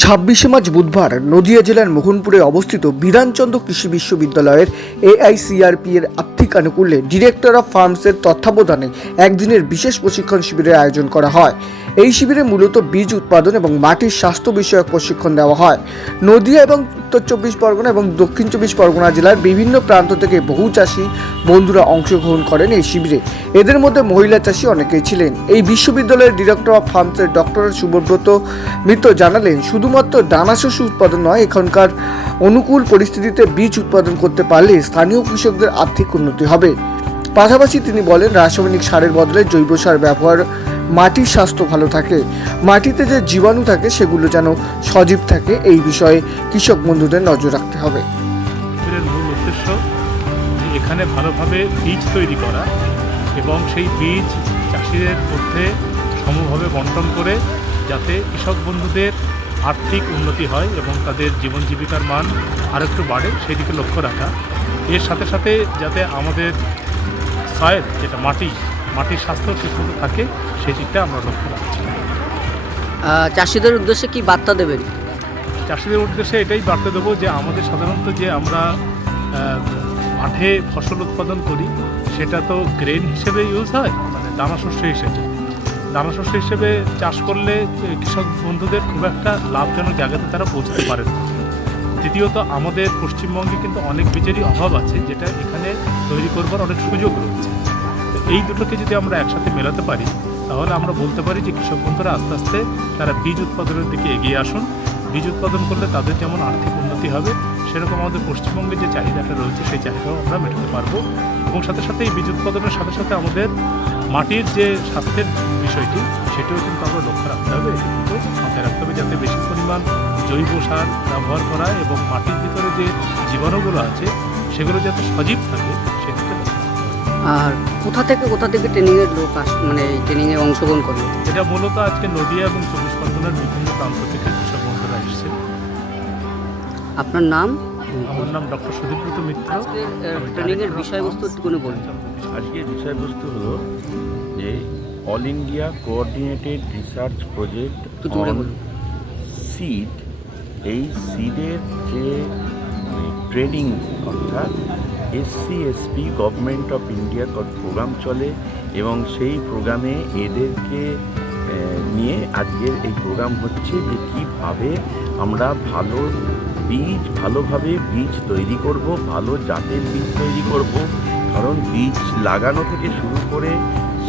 ছাব্বিশে মার্চ বুধবার নদিয়া জেলার মোহনপুরে অবস্থিত বিধানচন্দ্র কৃষি বিশ্ববিদ্যালয়ের AICRP এর আর্থিক আনুকূল্যে ডিরেক্টর অফ ফার্মসের তত্ত্বাবধানে একদিনের বিশেষ প্রশিক্ষণ শিবিরের আয়োজন করা হয়। এই শিবিরে মূলত বীজ উৎপাদন এবং মাটির স্বাস্থ্য বিষয়ক প্রশিক্ষণ দেওয়া হয়। নদিয়া এবং উত্তর 24 পরগনা এবং দক্ষিণ 24 পরগনা জেলার বিভিন্ন প্রান্ত থেকে বহু চাষি বন্ধুরা অংশগ্রহণ করেন এই শিবিরে। এদের মধ্যে মহিলা চাষি অনেকেই ছিলেন। এই বিশ্ববিদ্যালয়ের ডিরেক্টর অফ ফার্মসের ডক্টর সুব্রত মিত্র জানালেন, শুধুমাত্র দানা শস্য উৎপাদন নয়, এখানকার অনুকূল পরিস্থিতিতে বীজ উৎপাদন করতে পারলে স্থানীয় কৃষকদের আর্থিক উন্নতি হবে। পাশাপাশি তিনি বলেন, রাসায়নিক সারের বদলে জৈব সার ব্যবহার মাটির স্বাস্থ্য ভালো থাকে, মাটিতে যে জীবাণু থাকে সেগুলো যেন সজীব থাকে, এই বিষয়ে কৃষক বন্ধুদের নজর রাখতে হবে। মূল উদ্দেশ্য এখানে ভালোভাবে বীজ তৈরি করা এবং সেই বীজ চাষিদের মধ্যে সমভাবে বণ্টন করে যাতে কৃষক বন্ধুদের আর্থিক উন্নতি হয় এবং তাদের জীবন জীবিকার মান আরেকটু বাড়ে, সেই দিকে লক্ষ্য রাখা। এর সাথে সাথে যাতে আমাদের সয়েল যেটা মাটির স্বাস্থ্য ঠিকমতো থাকে, সেই দিকটা আমরা লক্ষ্য রাখছি। চাষিদের উদ্দেশ্যে কি বার্তা দেবেন? চাষিদের উদ্দেশ্যে এটাই বার্তা দেবো যে আমাদের সাধারণত যে আমরা মাঠে ফসল উৎপাদন করি সেটা তো গ্রেন হিসেবে ইউজ হয়, মানে দানাশস্য হিসেবে চাষ করলে কৃষক বন্ধুদের খুব একটা লাভজনক জায়গাতে তারা পৌঁছতে পারে না। দ্বিতীয়ত আমাদের পশ্চিমবঙ্গে কিন্তু অনেক বীজেরই অভাব আছে, যেটা এখানে তৈরি করবার অনেক সুযোগ রয়েছে। তো এই দুটোকে যদি আমরা একসাথে মেলাতে পারি তাহলে আমরা বলতে পারি যে কৃষক বন্ধুরা আস্তে আস্তে তারা বীজ উৎপাদনের দিকে এগিয়ে আসুন। বীজ উৎপাদন করলে তাদের যেমন আর্থিক উন্নতি হবে, সেরকম আমাদের পশ্চিমবঙ্গে যে চাহিদাটা রয়েছে সেই চাহিদাও আমরা মেটাতে পারবো। এবং সাথে সাথে এই বীজ উৎপাদনের সাথে সাথে আমাদের মাটির যে স্বাস্থ্যের বিষয়টি সেটিও কিন্তু আমরা লক্ষ্য রাখতে হবে। কিন্তু মাথায় রাখতে হবে যাতে বেশি পরিমাণ জৈব সার ব্যবহার করা এবং মাটির ভিতরে যে জীবাণুগুলো আছে সেগুলো যাতে সজীব থাকে সেদিকে লক্ষ্য রাখতে হবে। আর কোথা থেকে ট্রেনিংয়ের লোক মানে ট্রেনিংয়ে অংশগ্রহণ করবে? এটা মূলত আজকে নদিয়া এবং 24 পরগনার বিভিন্ন প্রান্ত থেকে কৃষক বন্ধুরা এসছে। আপনার নাম? আমার নাম ডক্টর সুব্রত মিত্র। ট্রেনিংয়ের বিষয়বস্তু একটুখানি বলুন। আজকের বিষয়বস্তু হলো যে all India coordinated research project on seed. এই সিডের যে ট্রেনিং অর্থাৎ SC/SP government of India programme চলে এবং সেই প্রোগ্রামে এদেরকে নিয়ে আজকের এই প্রোগ্রাম হচ্ছে যে কীভাবে আমরা ভালোভাবে বীজ তৈরি করব, ভালো জাতের বীজ তৈরি করব। কারণ বীজ লাগানো থেকে শুরু করে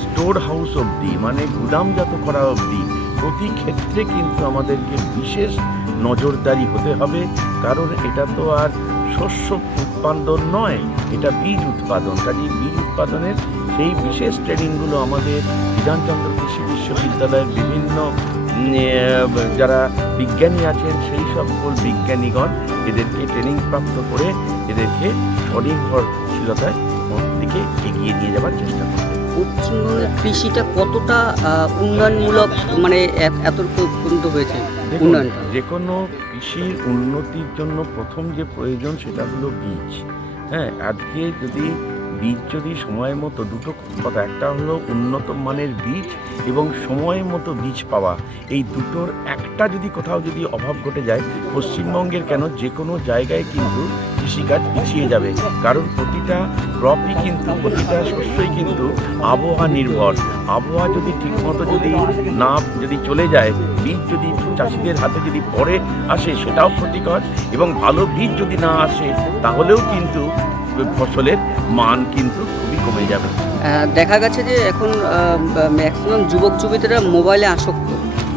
স্টোর হাউস অবধি, মানে গুদামজাত করা অবধি প্রতি ক্ষেত্রে কিন্তু আমাদেরকে বিশেষ নজরদারি হতে হবে। কারণ এটা তো আর শস্য উৎপাদন নয়, এটা বীজ উৎপাদন। কাজে বীজ উৎপাদনের সেই বিশেষ ট্রেনিংগুলো আমাদের বিধানচন্দ্র কৃষি বিশ্ববিদ্যালয়ের বিভিন্ন যারা বিজ্ঞানী আছেন সেই সকল বিজ্ঞানীগণ এদেরকে ট্রেনিং প্রাপ্ত করে এদেরকে স্বনির্ভরশীলতার দিকে এগিয়ে নিয়ে যাওয়ার চেষ্টা করবে। পশ্চিমবঙ্গের কৃষিটা কতটা উন্নয়নমূলক, মানে এত পর্যন্ত হয়েছে উন্নয়নটা? যে কোনো কৃষির উন্নতির জন্য প্রথম যে প্রয়োজন সেটা হলো বীজ। হ্যাঁ, আজকে বীজ যদি সময় মতো, দুটো কথা, একটা হলো উন্নত মানের বীজ এবং সময় মতো বীজ পাওয়া, এই দুটোর একটা যদি কোথাও অভাব ঘটে যায়, পশ্চিমবঙ্গের কেন যে কোনো জায়গায় কিন্তু কৃষিকাজ পিছিয়ে যাবে। কারণ প্রতিটা ক্রপই কিন্তু, প্রতিটা শস্যই কিন্তু আবহাওয়া নির্ভর। আবহাওয়া যদি ঠিকমতো যদি চলে যায়, বীজ যদি চাষিদের হাতে পরে আসে সেটাও ক্ষতিকর, এবং ভালো বীজ যদি না আসে তাহলেও কিন্তু ফসলের মান কিন্তু খুবই কমে যাবে। দেখা গেছে যে এখন ম্যাক্সিমাম যুবক যুবতীরা মোবাইলে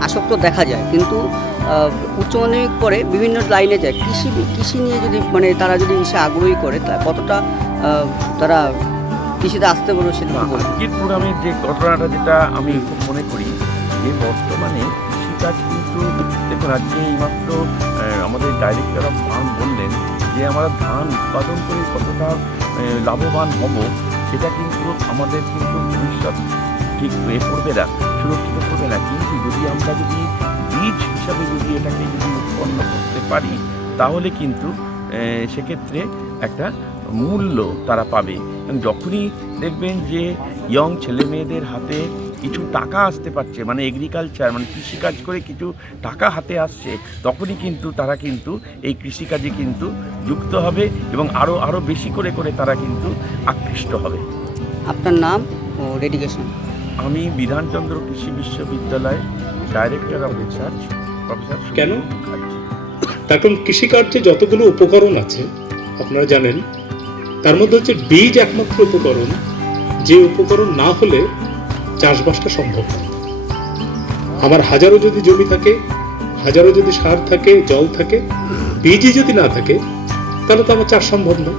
আসক্ত দেখা যায়, কিন্তু উচ্চ মাধ্যমিক পরে বিভিন্ন লাইনে যায়। কৃষি নিয়ে যদি তারা যদি এসে আগ্রহী করে, কতটা তারা কৃষিতে আসতে পারবে সেটা আজকের প্রোগ্রামের যে ঘটনাটা যেটা আমি খুব মনে করি যে বর্তমানে কৃষিকাজ কিন্তু দেখুন, আজকে এইমাত্র আমাদের ডাইরেক্টর অফ ফার্ম বললেন যে আমরা ধান উৎপাদন করে কতটা লাভবান হব সেটা কিন্তু আমাদের কিন্তু ভবিষ্যৎ ঠিক করবে না, সুরক্ষিত করবে না। কিন্তু আমরা বীজ হিসাবে এটাকে উৎপন্ন করতে পারি তাহলে কিন্তু সেক্ষেত্রে একটা মূল্য তারা পাবে। যখনই দেখবেন যে ইয়ং ছেলে মেয়েদের হাতে কিছু টাকা আসতে পারছে, মানে এগ্রিকালচার মানে কৃষিকাজ করে কিছু টাকা হাতে আসছে, তখনই কিন্তু তারা কিন্তু এই কৃষিকাজে কিন্তু যুক্ত হবে এবং আরও বেশি করে তারা কিন্তু আকৃষ্ট হবে। আপনার নাম ও ডেডিকেশন? আমি বিধানচন্দ্র কৃষি বিশ্ববিদ্যালয় ডাইরেক্টর অফ রিসার্চ প্রফেসর কেন? মুখার্জি। তার কারণ কৃষিকার্যে যতগুলো উপকরণ আছে আপনারা জানেন, তার মধ্যে হচ্ছে বীজ একমাত্র উপকরণ, যে উপকরণ না হলে চাষবাসটা সম্ভব নয়। আমার হাজারো যদি জমি থাকে, হাজারো যদি সার থাকে, জল থাকে, বীজই যদি না থাকে তাহলে তো আমার চাষ সম্ভব না।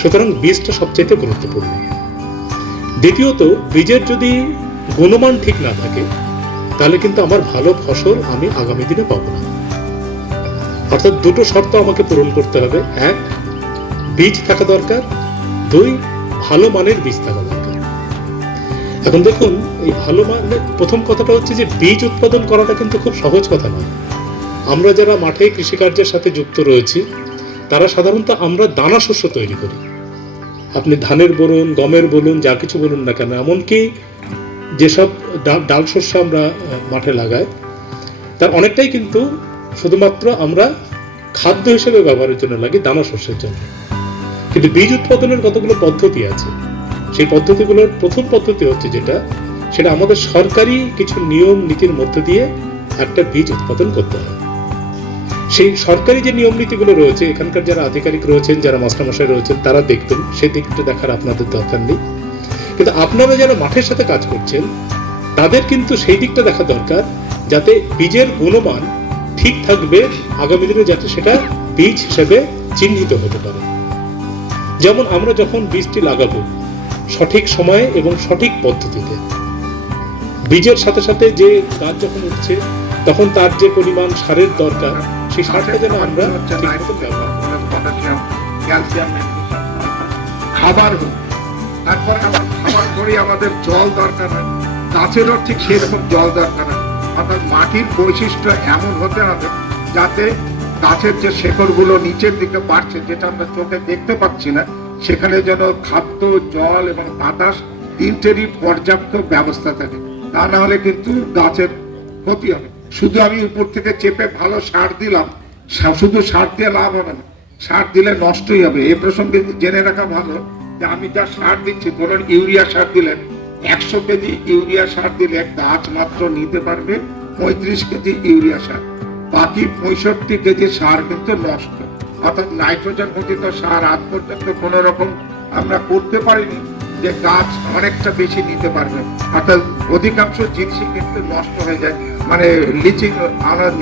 সুতরাং বীজটা সবচাইতে গুরুত্বপূর্ণ। দ্বিতীয়ত, বীজের যদি গুণমান ঠিক না থাকে তাহলে কিন্তু আমার ভালো ফসল আমি আগামী দিনে পাবো না। অর্থাৎ দুটো শর্ত আমাকে পূরণ করতে হবে: এক, বীজ থাকা দরকার; দুই, ভালো মানের বীজ থাকা দরকার। এখন দেখুন, এই ভালো মানের প্রথম কথাটা হচ্ছে যে বীজ উৎপাদন করাটা কিন্তু খুব সহজ কথা নয়। আমরা যারা মাঠে কৃষিকার্যের সাথে যুক্ত রয়েছি তারা সাধারণত আমরা দানা শস্য তৈরি করি। আপনি ধানের বলুন, গমের বলুন, যা কিছু বলুন না কেন, এমনকি যেসব ডাল শস্য আমরা মাঠে লাগাই তার অনেকটাই কিন্তু শুধুমাত্র আমরা খাদ্য হিসেবে ব্যবহারের জন্য লাগি, দানা শস্যের জন্য। কিন্তু বীজ উৎপাদনের কতগুলো পদ্ধতি আছে। সেই পদ্ধতিগুলোর প্রথম পদ্ধতি হচ্ছে সেটা আমাদের সরকারি কিছু নিয়ম নীতির মধ্য দিয়ে একটা বীজ উৎপাদন করতে হয়। সেই সরকারি যে নিয়ম নীতিগুলো রয়েছে, এখানকার যারা আধিকারিক রয়েছেন, যারা মাস্টারমশাই রয়েছেন, তারা দেখবেন, সেই দিকটা দেখার আপনাদের দরকার নেই। কিন্তু আপনারা যারা মাঠের সাথে কাজ করছেন তাদের কিন্তু সেই দিকটা দেখা দরকার, যাতে বীজের গুণমান ঠিক থাকবে, আগামী দিনে যাতে সেটা বীজ হিসেবে চিহ্নিত হতে পারে। যেমন আমরা যখন বীজটি লাগাবো সঠিক সময়ে এবং সঠিক পদ্ধতিতে, বীজের সাথে সাথে যে গাছ যখন উঠছে তখন তার যে পরিমাণ সারের দরকার, সেই সারটা যেন আমরা ঠিকমতো ব্যবহার করি। পটাশিয়াম, ক্যালসিয়াম, খাবার হোক, তারপরে আবার খাবার করে আমাদের জল দরকার হয়, গাছেরও ঠিক সেরকম জল দরকার হয়। অর্থাৎ মাটির বৈশিষ্ট্য এমন হতে হবে যাতে গাছের যে শেকড়গুলো নিচের দিকে বাড়ছে, যেটা আমরা চোখে দেখতে পাচ্ছি না, সেখানে যেন খাদ্য, জল এবং বাতাস তিনটেরই পর্যাপ্ত ব্যবস্থা থাকে। তা না হলে কিন্তু গাছের ক্ষতি হবে। শুধু আমি উপর থেকে চেপে ভালো সার দিলাম, শুধু সার দিয়ে লাভ হবে না, সার দিলে নষ্টই হবে। এ প্রসঙ্গে জেনে রাখা ভালো যে আমি যা সার দিচ্ছি, ধরুন ইউরিয়া সার দিলেন, 100 কেজি ইউরিয়া সার দিলে গাছ মাত্র নিতে পারবে 35 কেজি ইউরিয়া সার, বাকি 65 কেজি সার কিন্তু নষ্ট। অর্থাৎ নাইট্রোজেন ঘটিত সার আজ পর্যন্ত কোন রকম আমরা করতে পারিনি যে গাছ অনেকটা বেশি নিতে পারবে। অর্থাৎ অধিকাংশ জিনিসই কিন্তু নষ্ট হয়ে যায়, মানে লিচিং,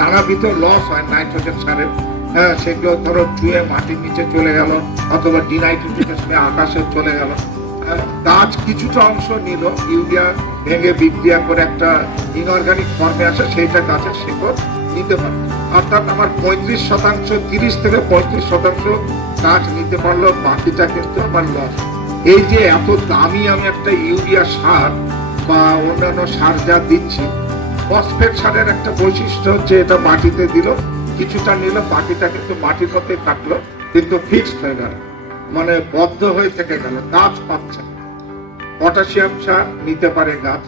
নানাবিধ লস হয় নাইট্রোজেন সারের। হ্যাঁ, সেগুলো ধরো চুয়ে মাটির নিচে চলে গেল, অথবা ডিনাইট্রোজেনে আকাশে চলে গেল। গাছ কিছুটা অংশ নিল, ইউরিয়া ভেঙে বিক্রিয়া করে একটা ইনঅর্গানিক ফর্মে আসে, সেইটা গাছের শেকড় নিতে পারে। অর্থাৎ আমার 35%, 30 থেকে 35% গাছ নিতে পারলো, বাকিটা কিন্তু আমার লস। এই যে এত দামি আমি একটা ইউরিয়া সার বা অন্যান্য সার যা দিচ্ছি, ফসফেট সারের একটা বৈশিষ্ট্য হচ্ছে এটা মাটিতে দিল, কিছুটা নিল, বাকিটা কিন্তু মাটির মধ্যে থাকলো, কিন্তু ফিক্সড হয়ে গেল, মানে বদ্ধ হয়ে থেকে গেল, গাছ পাচ্ছে। পটাশিয়াম সার নিতে পারে গাছ।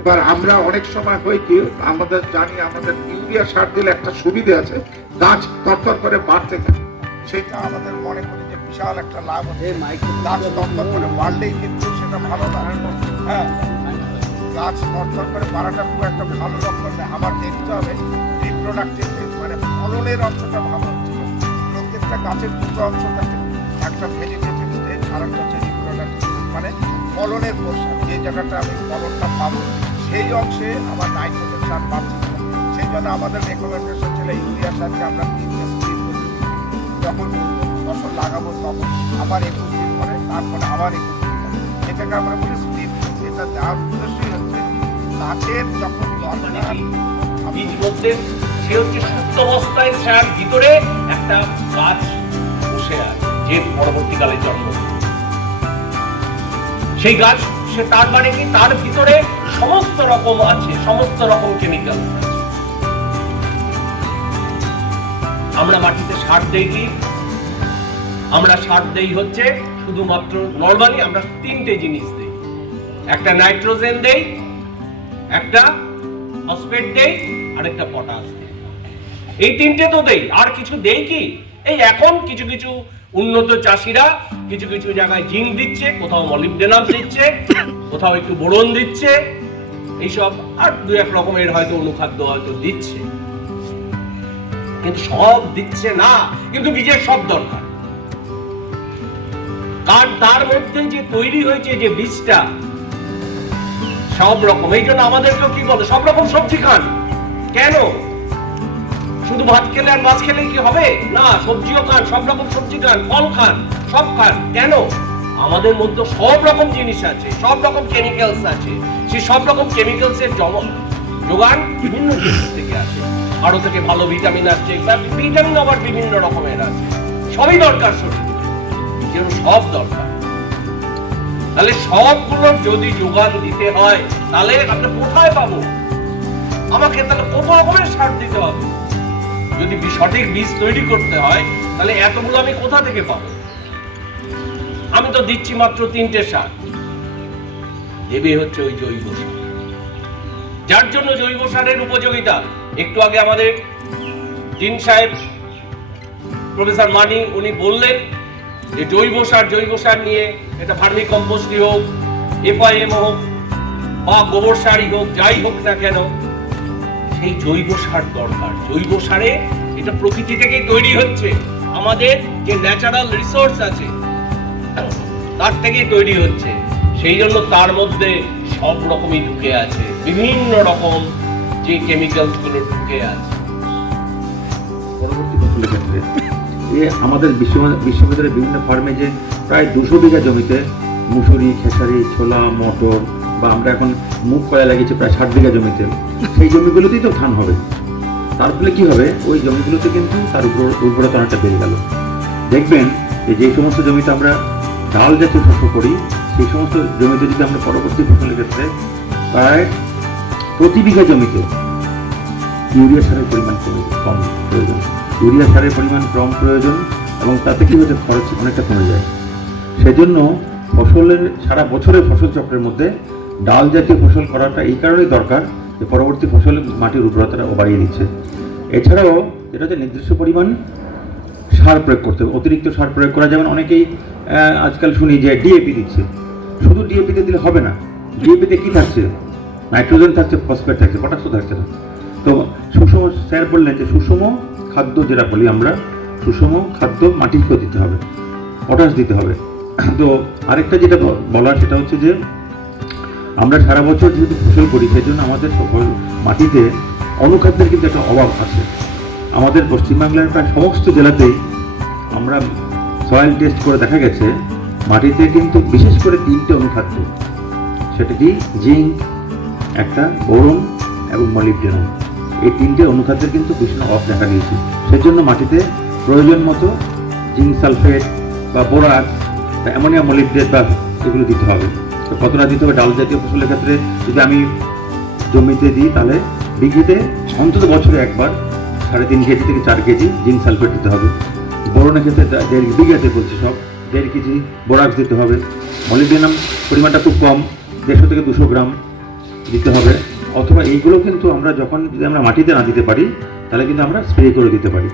এবার আমরা অনেক সময় হয় কি, আমাদের জানি আমাদের ইউরিয়া সার দিলে একটা সুবিধা আছে, গাছ তরতর করে বাড়তে থাকে, সেটা আমাদের মনে করি যে বিশাল একটা লাভ হচ্ছে। গাছ তরতর করে বাড়লেই কিন্তু সেটা ভালো লাগে। হ্যাঁ, গাছ তরতর করে বাড়াটা খুব একটা ভালো লক্ষণ না। আমার দেখতে হবে রিপ্রোডাক্টিভ ফেজ, মানে ফলনের অংশটা ভালো হচ্ছে। প্রত্যেকটা গাছের দুটো অংশ থাকে, একটা ভেজিটেটিভ স্টেজ আর একটা হচ্ছে রিপ্রোডাক্টিভ স্টেজ, মানে ফলনের পোর্শন, যে জায়গাটা আমি ফলনটা পাবো সেই অংশে আমার নাইট্রোজেন সার পাচ্ছি না। সেই জন্য আমাদের রেকমেন্ডেশন ছিল ইউরিয়া সারকে আমরা 3 দিন স্প্রে করি, যখন ফসল লাগাবো তখন আবার 21 দিন পরে, তারপরে আবার 21 দিন পরে, এটাকে আমরা বলি স্প্রে। এটা দেওয়ার উদ্দেশ্যই হচ্ছে গাছের যখন বীজ মধ্যে সে হচ্ছে সুপ্ত অবস্থায় সার ভিতরে একটা গাছ বসে আছে, যে পরবর্তীকালে জন্ম সেই গাছ, সে তার মানে কি তার ভিতরে সমস্ত রকম আছে, সমস্ত রকম কেমিক্যাল আছে। আমরা মাটিতে সার দেই কি? আমরা সার দেই হচ্ছে শুধুমাত্র নরমালি আমরা 3টে জিনিস দেই। একটা নাইট্রোজেন দেই, একটা ফসফেট দেই আর একটা পটাশ দেই, এই তিনটে তো দেই, আর কিছু দেই কি? এই এখন কিছু কিছু উন্নত চাষিরা কিছু কিছু জায়গায় জিঙ্ক দিচ্ছে, কোথাও মলিবডেনাম দিচ্ছে, কোথাও একটু বোরন দিচ্ছে, এইসব আর দু এক রকমের হয়তো অনুখাদ্য হয়তো দিচ্ছে, কিন্তু সব দিচ্ছে না। কিন্তু বীজের সব দরকার, কারণ তার মধ্যে যে তৈরি হয়েছে যে বীজটা সব রকম। এই জন্য আমাদেরকেও কি বলে সব রকম সবজি খান। কেন? শুধু ভাত খেলে আর মাছ খেলেই কি হবে? না, সবজিও খান, সব রকম সবজি খান, ফল খান, সব খান। কেন? আমাদের মধ্যে সব রকম জিনিস আছে, সব রকম কেমিক্যালস আছে, সেই সব রকম কেমিক্যালসের যোগান বিভিন্ন জিনিস থেকে আসে। আরো থেকে ভালো ভিটামিন আসছে, ভিটামিন আবার বিভিন্ন রকমের আছে, সবই দরকার শরীর, যেন সব দরকার। তাহলে সবগুলোর যদি যোগান দিতে হয় তাহলে আমরা কোথায় পাবো? আমাকে তাহলে কত রকমের সার দিতে হবে? যদি সঠিক বীজ তৈরি করতে হয় তাহলে এতগুলো আমি কোথা থেকে পাবো? আমি তো দিচ্ছি মাত্র 3টে সার, দেবে হচ্ছে ওই জৈব সার। যার জন্য জৈব সারের উপযোগিতা একটু আগে আমাদের ডিন সাহেব প্রফেসর মানি উনি বললেন যে জৈব সার নিয়ে এটা ভার্মি কম্পোস্টই হোক, FIM হোক বা গোবর সারই হোক, যাই হোক না কেন, সেই জৈব সার দরকার। জৈব সারে এটা প্রকৃতি থেকেই তৈরি হচ্ছে, আমাদের যে ন্যাচারাল রিসোর্স আছে তার থেকেই তৈরি হচ্ছে। সেই জন্য তার মধ্যে সব রকমই ঢুকে আছে, বিভিন্ন রকম যে কেমিক্যালস গুলো ঢুকে আছে। পরবর্তী ফসলের ক্ষেত্রে আমাদের বিশ্ববিদ্যালয়ের বিভিন্ন ফার্মে যে প্রায় 200 বিঘা জমিতে মুসুরি, খেসারি, ছোলা, মটর বা আমরা এখন মুগ কলা লাগিয়েছি প্রায় 60 বিঘা জমিতে, সেই জমিগুলোতেই তো ধান হবে। তার ফলে কি হবে? ওই জমিগুলোতে কিন্তু তার উর্বরতা অনেকটা বেড়ে গেল। দেখবেন যে সমস্ত জমিতে আমরা ডাল জাতীয় শস্য করি, সেই সমস্ত জমিতে যদি আমরা পরবর্তী ফসলের ক্ষেত্রে প্রায় প্রতি বিঘা জমিতে ইউরিয়া সারের পরিমাণ কম প্রয়োজন, ইউরিয়া সারের পরিমাণ কম প্রয়োজন, এবং তাতে কি হচ্ছে খরচ অনেকটা কমে যায়। সেজন্য ফসলের সারা বছরের ফসল চক্রের মধ্যে ডাল জাতীয় ফসল করাটা এই কারণেই দরকার যে পরবর্তী ফসল মাটির উর্বরতাটা বাড়িয়ে দিচ্ছে। এছাড়াও যেটা হচ্ছে নির্দিষ্ট পরিমাণ সার প্রয়োগ করতে হবে, অতিরিক্ত সার প্রয়োগ করা। যেমন অনেকেই আজকাল শুনি যে ডিএপি দিচ্ছে, শুধু ডিএপিতে দিলে হবে না। ডিএপিতে কি থাকছে? নাইট্রোজেন থাকছে, ফসফেট থাকছে, পটাশও থাকছে না। তো সুষম স্যার বললেন যে সুষম খাদ্য যেটা বলি আমরা, সুষম খাদ্য মাটিকেও দিতে হবে, পটাশ দিতে হবে। তো আরেকটা যেটা বলার সেটা হচ্ছে যে আমরা সারা বছর যেহেতু ফসল করি সেজন্য আমাদের মাটিতে অনুখাদ্যের কিন্তু একটা অভাব আছে। আমাদের পশ্চিমবাংলার প্রায় সমস্ত জেলাতেই আমরা সয়েল টেস্ট করে দেখা গেছে মাটিতে কিন্তু বিশেষ করে 3টে অনুখাদ্য, সেটা কি জিঙ্ক, একটা বোরন এবং মলিবডেনাম, এই 3টে অনুখাদ্যের কিন্তু ভীষণ অভাব দেখা দিয়েছে। সেজন্য মাটিতে প্রয়োজন মতো জিঙ্ক সালফেট বা বোরাক্স বা অ্যামোনিয়াম মলিবডেট বা এগুলো দিতে হবে। তো কতটা দিতে হবে? ডাল জাতীয় ফসলের ক্ষেত্রে যদি আমি জমিতে দিই তাহলে বিঘেতে অন্তত বছরে একবার 3.5 কেজি থেকে 4 কেজি জিঙ্ক সালফেট দিতে হবে। বোরনের ক্ষেত্রে বিঘাতে বলছি সব 1.5 কেজি বোরাক্স দিতে হবে। মলিবডেনাম পরিমাণটা খুব কম, 150 থেকে 200 গ্রাম দিতে হবে। অথবা এইগুলো কিন্তু আমরা যদি আমরা মাটিতে না দিতে পারি তাহলে কিন্তু আমরা স্প্রে করে দিতে পারি,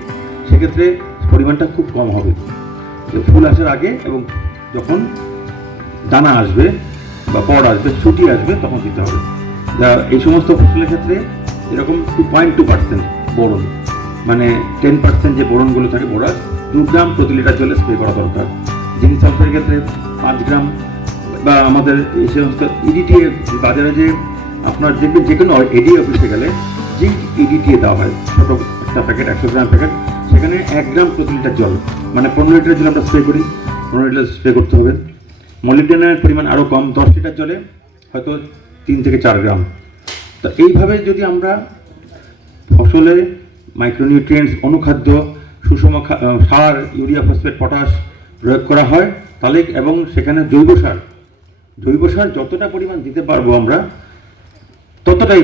সেক্ষেত্রে পরিমাণটা খুব কম হবে। ফুল আসার আগে এবং যখন দানা আসবে বা পর আসবে, ছুটি আসবে, তখন দিতে হবে। এই সমস্ত ফসলের ক্ষেত্রে এরকম 2.2% বোরন, মানে 10% যে বোরনগুলো থাকে বোরাক্স 2 গ্রাম প্রতি লিটার জলে স্প্রে করা দরকার। জিঙ্ক সালফেটের ক্ষেত্রে 5 গ্রাম, বা আমাদের এই সমস্ত ইডিটিএ বাজারে যে আপনার যে কোনো এডি অফিসে গেলে জিঙ্ক ইডিটিএ দেওয়া হয়, ছোটো একটা প্যাকেট, 100 গ্রাম প্যাকেট, সেখানে 1 গ্রাম প্রতি লিটার জল, মানে 15 লিটার জল আমরা স্প্রে করি, 15 লিটার স্প্রে করতে হবে। মলিবডেনামের পরিমাণ আরও কম, 10 লিটার জলে হয়তো 3 থেকে 4 গ্রাম। তো এইভাবে যদি আমরা ফসলে মাইক্রোনিউট্রিয়েন্টস, অনুখাদ্য, সুষম সার, ইউরিয়া, ফসফেট, পটাশ প্রয়োগ করা হয় তাহলে, এবং সেখানে জৈব সার যতটা পরিমাণ দিতে পারবো আমরা ততটাই